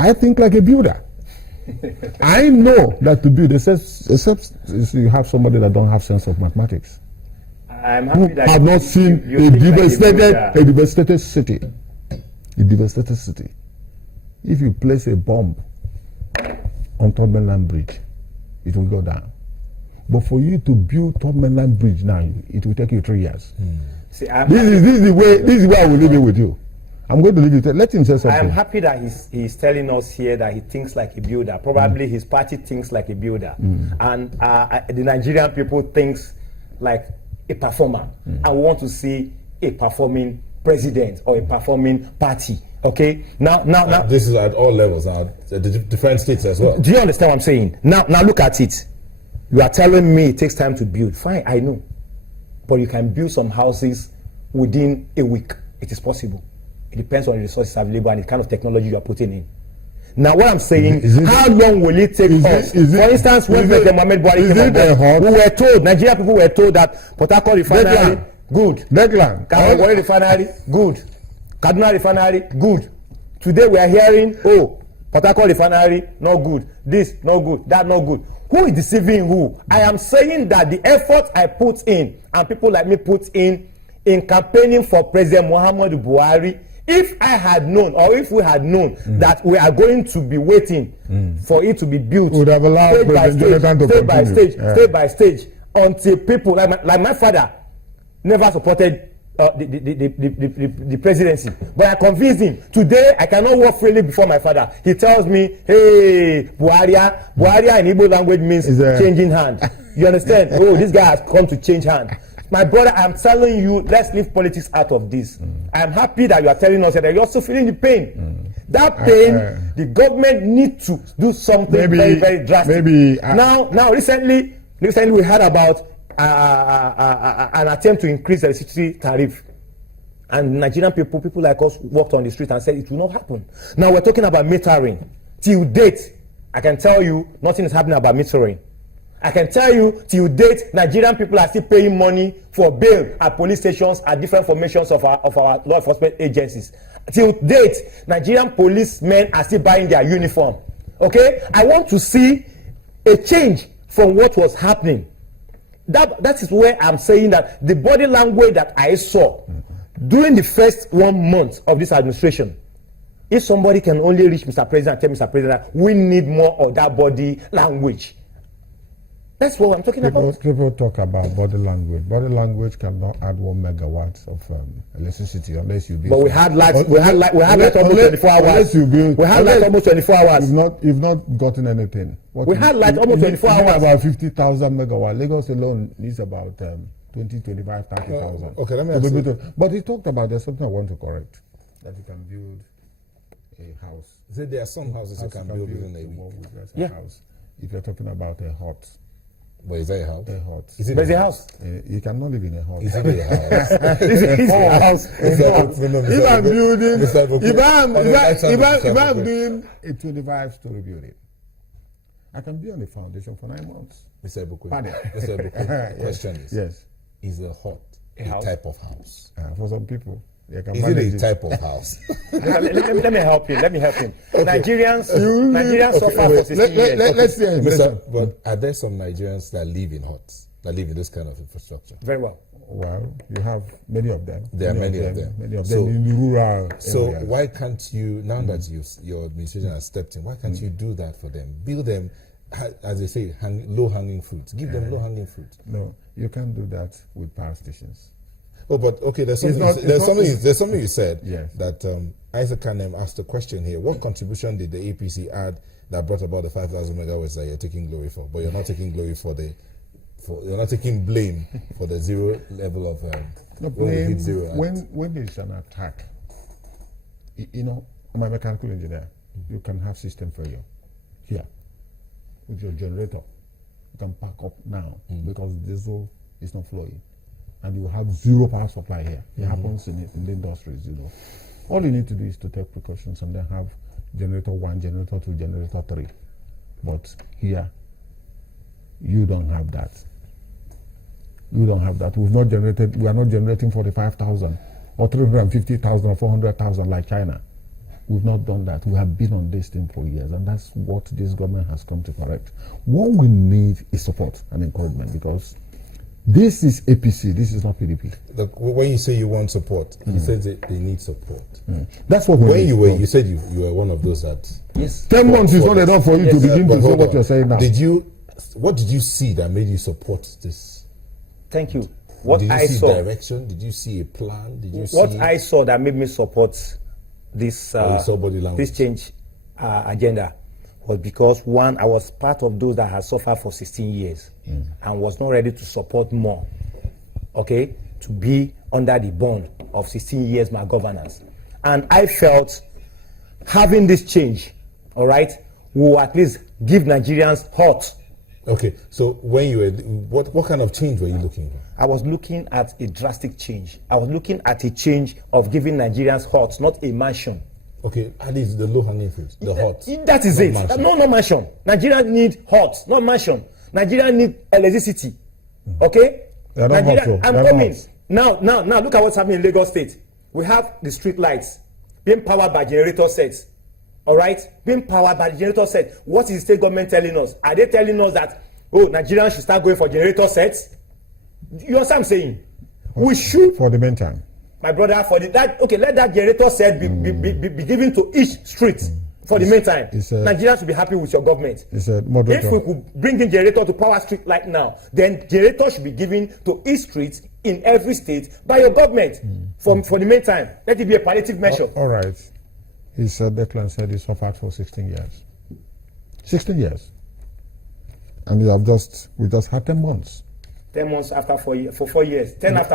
I think like a builder. I know that to build, except you have somebody that don't have sense of mathematics. I'm happy that I've not seen a devastated city. A devastated city. If you place a bomb on Third Mainland Bridge, it will go down. But for you to build Third Mainland Bridge now, it will take you 3 years. See, this is the way I will leave it with you. I'm going to leave it. Let him say something. I'm happy that he's telling us here that he thinks like a builder. Probably his party thinks like a builder, and the Nigerian people thinks like a performer. I want to see a performing president or a performing party. Okay. Now, this is at all levels. The different states as well. Do you understand what I'm saying? Now, look at it. You are telling me it takes time to build. Fine, I know, but you can build some houses within a week. It is possible. It depends on the resources available and the kind of technology you are putting in. Now, what I'm saying, how long will it take us? For instance, when President Mohamed Buhari came on, we were told, Nigerian people were told that Port Harcourt Refinery, good. Kawangwari Refinery, good. Kaduna Refinery, good. Today we are hearing, Port Harcourt Refinery, no good. This, no good. That, no good. Who is deceiving who? I am saying that the effort I put in, and people like me put in campaigning for President Muhammad Buhari, if I had known, or if we had known that we are going to be waiting for it to be built, would have allowed stage by stage, until people like my father never supported the presidency, but I convinced him. Today I cannot walk freely before my father. He tells me, "Hey, Buharia in Igbo language means changing hand." You understand? Oh, this guy has come to change hand. My brother, I'm telling you, let's leave politics out of this. I'm happy that you are telling us that you're also feeling the pain. That pain, the government needs to do something very, very drastic. Now, recently we heard about an attempt to increase the electricity tariff, and Nigerian people like us walked on the street and said it will not happen. Now we're talking about metering. Till date, I can tell you nothing is happening about metering. I can tell you, till date, Nigerian people are still paying money for bail at police stations, at different formations of our law enforcement agencies. Till date, Nigerian policemen are still buying their uniform. Okay? I want to see a change from what was happening. That is where I'm saying that the body language that I saw during the first 1 month of this administration, if somebody can only reach Mr. President and tell Mr. President, we need more of that body language. That's what I'm talking about. People talk about body language. Body language cannot add 1 megawatt of electricity unless you build. But we had light almost 24 hours. We had light almost 24 hours. You've not gotten anything. We had light almost 24 hours. About 50,000 megawatts. Lagos alone needs about 20, 25, 30,000. Okay, let me ask you. But he talked about there's something I want to correct. That you can build a house. He said there are some houses you can build within a week. House. If you're talking about a hut. But is that a house? A hut. Is it a house? You cannot live in a house. Is it a house? It's a house. If I'm building, if I'm doing a 25-story building, I can be on the foundation for 9 months. Mr. Ebukwe, the question is, is a hut a type of house? For some people. Is it a type of house? let me help him. Okay. Nigerians suffer for 16 years. Let's see. But are there some Nigerians that live in huts, that live in this kind of infrastructure? Very well. Well, you have many of them. There are many of them. Many of them in the rural So areas. why can't you, now that your administration has stepped in, why can't you do that for them? Build them, as they say, low-hanging fruits. Give them low-hanging fruit. No, you can't do that with power stations. Oh, but okay, there's something you said that Isaac Kanem asked a question here. What contribution did the APC add that brought about the 5,000 megawatts that you're taking glory for? But you're not taking glory you're not taking blame for the zero level of when we hit zero. When there's an attack, I'm a mechanical engineer. You can have system failure here with your generator. You can pack up now because diesel is not flowing. And you have zero power supply here. It happens in the industries, All you need to do is to take precautions and then have generator 1, generator 2, generator 3. But here, you don't have that. We are not generating 45,000 or 350,000 or 400,000 like China. We've not done that. We have been on this thing for years, and that's what this government has come to correct. What we need is support and encouragement, because this is APC, this is not PDP. Look, when you say you want support, you said that they need support. That's what when you said you were one of those that. Yes. 10 months is not enough for you to begin to say what you're saying now. What did you see that made you support this? Thank you. Did you see direction? Did you see a plan? Did you see what I saw that made me support this this change agenda was because, one, I was part of those that had suffered for 16 years and was not ready to support more, okay, to be under the bond of 16 years malgovernance. And I felt having this change, all right, will at least give Nigerians hope. Okay, so when you were, what kind of change were you looking for? I was looking at a drastic change. I was looking at a change of giving Nigerians huts, not a mansion. Okay, that is the low-hanging fruit, the huts. That is it. No mansion. Nigerians need huts, not mansion. Nigerians need electricity. Okay? Nigeria, I'm coming. Now, look at what's happening in Lagos State. We have the street lights being powered by generator sets. All right? Being powered by the generator set. What is the state government telling us? Are they telling us that, Nigerians should start going for generator sets? You know what I'm saying? We should. For the meantime. My brother, let that generator set be given to each street for the meantime. Nigerians should be happy with your government. If we could bring in generator to power street light now, then generator should be given to each street in every state by your government for the meantime. Let it be a palliative measure. All right. He said, Declan said he suffered for 16 years. 16 years. And we just had 10 months. 10 months after 4 years, for 4 years. 10 out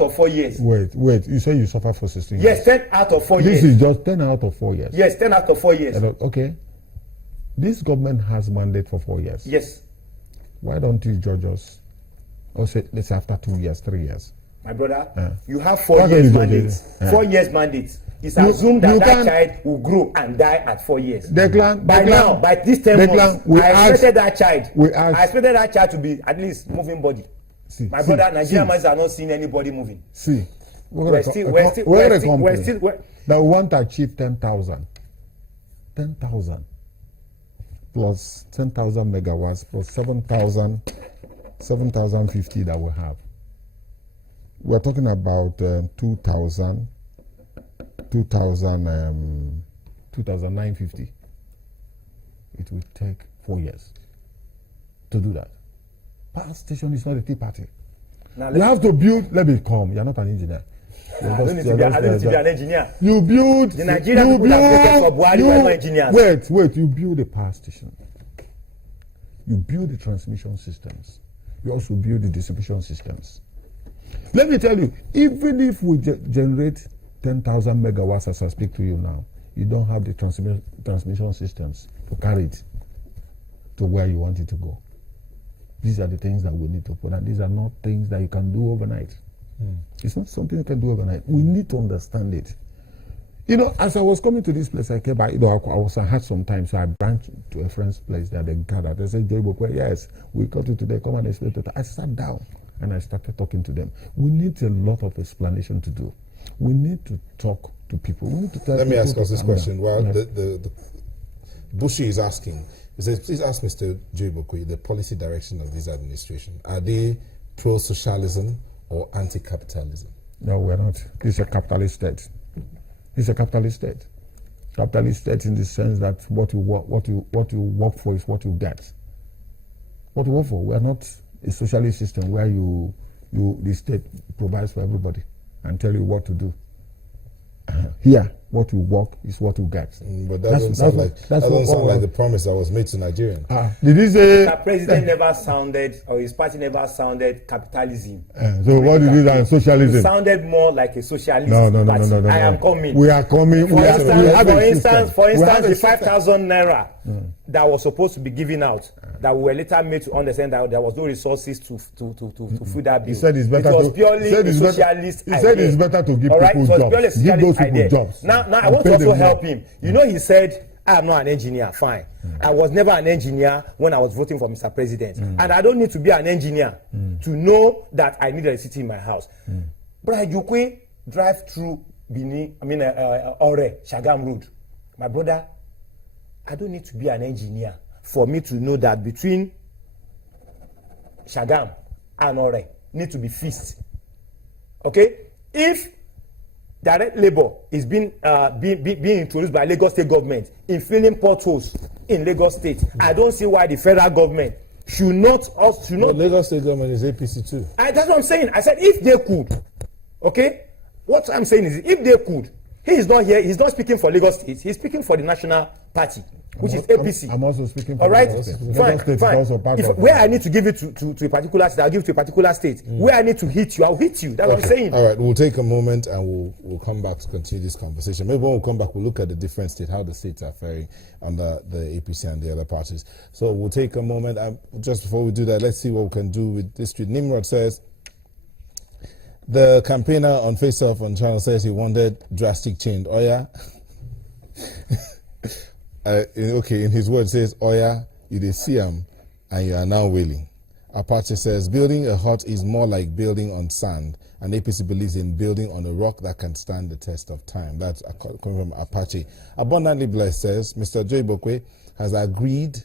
of 4 years. Wait. You say you suffered for 16 years? Yes, 10 out of 4 years. This is just 10 out of 4 years. Yes, 10 out of 4 years. Okay. This government has mandate for 4 years. Yes. Why don't you judge us? Or say, let's say after 2 years, 3 years. My brother, you have 4 years mandate. 4 years mandate. It's assumed that child will grow and die at 4 years. By this 10 months, I expected that child to be at least moving body. My brother, Nigerian mothers are not seeing anybody moving. We're still now we want to achieve 10,000. 10,000 plus 10,000 megawatts plus 7,050 that we have. We're talking about 2,950. It will take 4 years to do that. Power station is not a tea party. You have to build. Let me come. You're not an engineer. I don't need to be an engineer. You build. The Nigerian people that for Buhari were not engineers. Wait. You build a power station. You build the transmission systems. You also build the distribution systems. Let me tell you, even if we generate 10,000 megawatts as I speak to you now, you don't have the transmission systems to carry it to where you want it to go. These are the things that we need to put, and these are not things that you can do overnight. It's not something you can do overnight. We need to understand it. As I was coming to this place, I came by, I had some time, so I branched to a friend's place that they gathered. They said, Joy Bokwe, yes, we got it today, come and explain to it. I sat down and I started talking to them. We need a lot of explanation to do. We need to talk to people. We need to tell Let me ask us this question. Well, the Bushi is asking, he says, please ask Mr. Joy Bokwe the policy direction of this administration. Are they pro-socialism or anti-capitalism? No, we're not. It's a capitalist state. It's a capitalist state. Capitalist state in the sense that what you work for is what you get. What you work for. We are not a socialist system where the state provides for everybody and tell you what to do. Here, what you work is what you get. But that doesn't sound like the promise that was made to Nigerians. Did he say the president never sounded, or his party never sounded capitalism? So what did he say? Socialism? It sounded more like a socialist party. No. I am coming. We are coming. For instance, the 5,000 naira that was supposed to be given out, that we were later made to understand that there was no resources to fill that bill. He said it's better. It was purely a socialist idea. He said it's better to give people jobs. Give those people jobs. Now I want to also help him. He said, I am not an engineer. Fine. I was never an engineer when I was voting for Mr. President. And I don't need to be an engineer to know that I need electricity in my house. Brother Jukwe drive through Ore, Shagam Road. My brother, I don't need to be an engineer for me to know that between Shagam and Ore need to be fixed. Okay? If direct labor is being introduced by Lagos State government in filling potholes in Lagos State, I don't see why the federal government should not. But Lagos State government is APC too. That's what I'm saying. I said if they could, okay. What I'm saying is if they could, he is not here. He's not speaking for Lagos State. He's speaking for the National Party, which is APC. I'm also speaking for all right, fine. Where I need to give it to a particular state, I'll give it to a particular state. Where I need to hit you, I'll hit you. That's what I'm saying. All right, we'll take a moment and we'll come back to continue this conversation. Maybe when we come back, we'll look at the different states, how the states are faring under the APC and the other parties. So we'll take a moment. Just before we do that, let's see what we can do with this tweet. Nimrod says, the campaigner on Face Off on channel says he wanted drastic change. Oh yeah? In his words says, oh yeah, you did see him and you are now wailing. Apache says, building a hut is more like building on sand, and APC believes in building on a rock that can stand the test of time. That's coming from Apache. Abundantly Blessed says, Mr. Joy Bokwe has agreed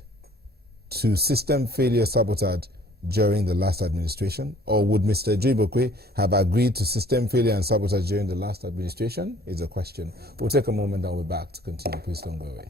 to system failure sabotage during the last administration, or would Mr. Joy Bokwe have agreed to system failure and sabotage during the last administration? Is a question. We'll take a moment and we're back to continue. Please don't go away.